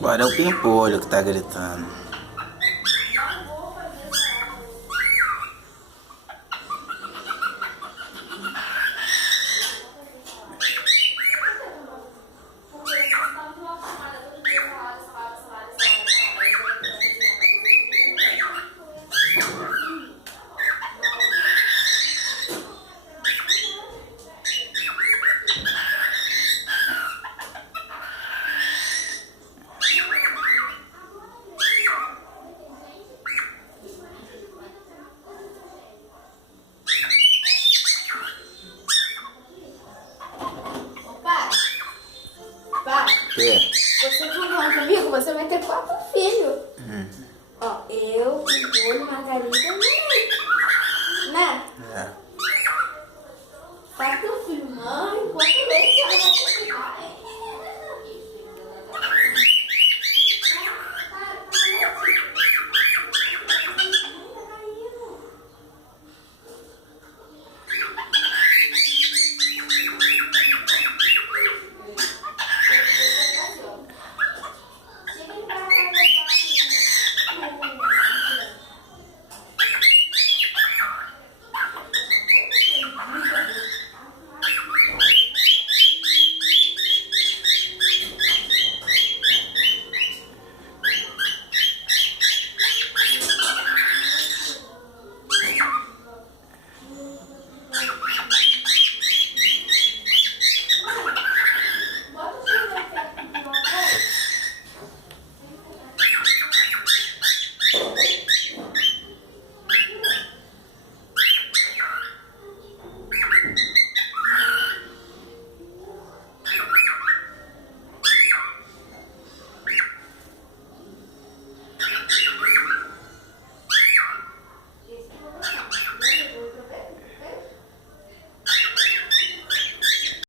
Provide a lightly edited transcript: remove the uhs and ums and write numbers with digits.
Agora é o pimpolho que tá gritando. Que? Você casar comigo, você vai ter 4 filhos. Ó, eu, Pimpolho, Margarida e Neném. Né?